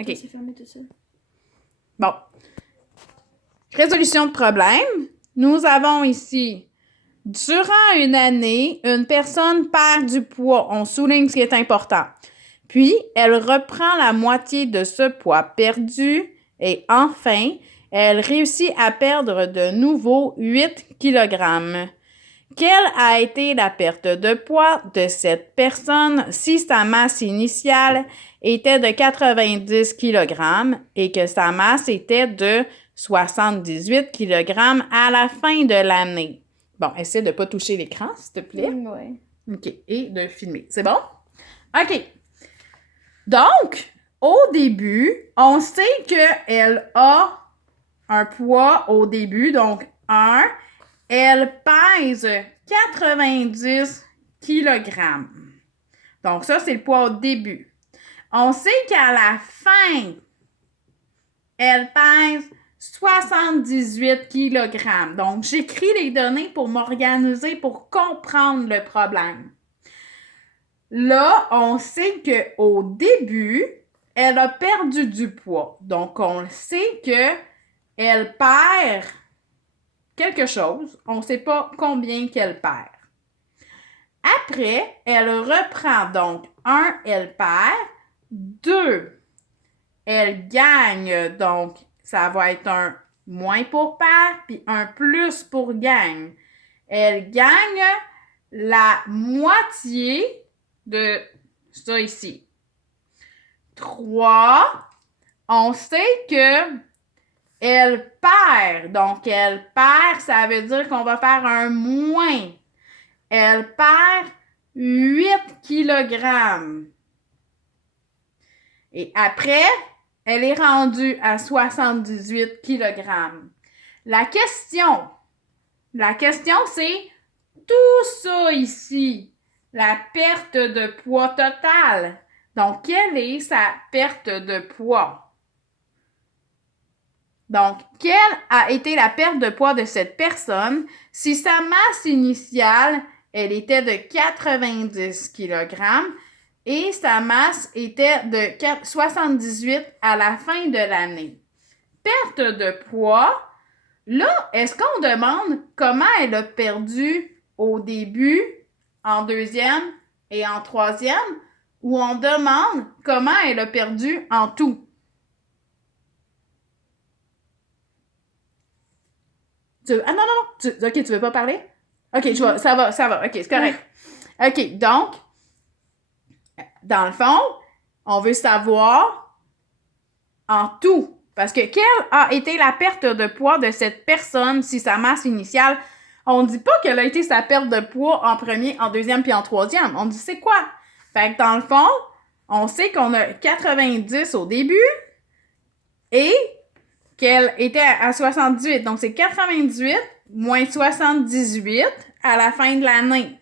OK. C'est fermé tout seul. Bon. Résolution de problème. Nous avons ici, durant une année, une personne perd du poids. On souligne ce qui est important. Puis, elle reprend la moitié de ce poids perdu et enfin, elle réussit à perdre de nouveau 8 kg. Quelle a été la perte de poids de cette personne si sa masse initiale était de 90 kg et que sa masse était de 78 kg à la fin de l'année? Bon, essaie de ne pas toucher l'écran, s'il te plaît. Ouais. OK. Et de filmer. C'est bon? OK. Donc, au début, on sait qu'elle a un poids au début, donc 1. Elle pèse 90 kg. Donc, ça, c'est le poids au début. On sait qu'à la fin, elle pèse 78 kg. Donc, j'écris les données pour m'organiser, pour comprendre le problème. Là, on sait qu'au début, elle a perdu du poids. Donc, on sait qu'elle perd quelque chose. On ne sait pas combien qu'elle perd. Après, elle reprend. Donc, 1, elle perd. 2, elle gagne. Donc, ça va être un moins pour perdre, puis un plus pour gagne. Elle gagne la moitié de ça ici. 3, on sait que elle perd. Donc, elle perd, ça veut dire qu'on va faire un moins. Elle perd 8 kg. Et après, elle est rendue à 78 kg. La question, c'est tout ça ici, la perte de poids totale. Donc, quelle est sa perte de poids? Donc, quelle a été la perte de poids de cette personne si sa masse initiale, elle était de 90 kg et sa masse était de 78 à la fin de l'année? Perte de poids, là, est-ce qu'on demande comment elle a perdu au début, en deuxième et en troisième, ou on demande comment elle a perdu en tout? Ah non, non, non. OK, tu veux pas parler? OK, ça va. OK, c'est correct. OK, donc, dans le fond, on veut savoir en tout. Parce que quelle a été la perte de poids de cette personne si sa masse initiale, on ne dit pas quelle a été sa perte de poids en premier, en deuxième puis en troisième. On dit c'est quoi? Fait que dans le fond, on sait qu'on a 90 au début et qu'elle était à 78. Donc, c'est 98 moins 78 à la fin de l'année.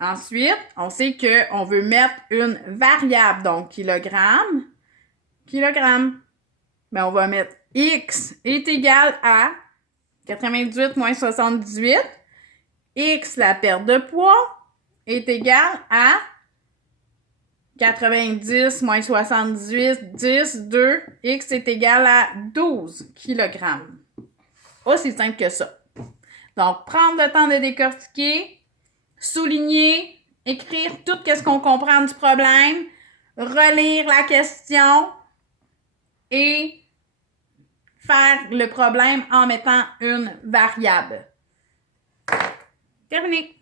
Ensuite, on sait qu'on veut mettre une variable, donc kilogramme. Ben, on va mettre X est égal à 98 moins 78. X, la perte de poids, est égal à 90 moins 78, 10, 2. X est égal à 12 kg. Aussi simple que ça. Donc, prendre le temps de décortiquer, souligner, écrire tout ce qu'on comprend du problème, relire la question et faire le problème en mettant une variable. Terminé.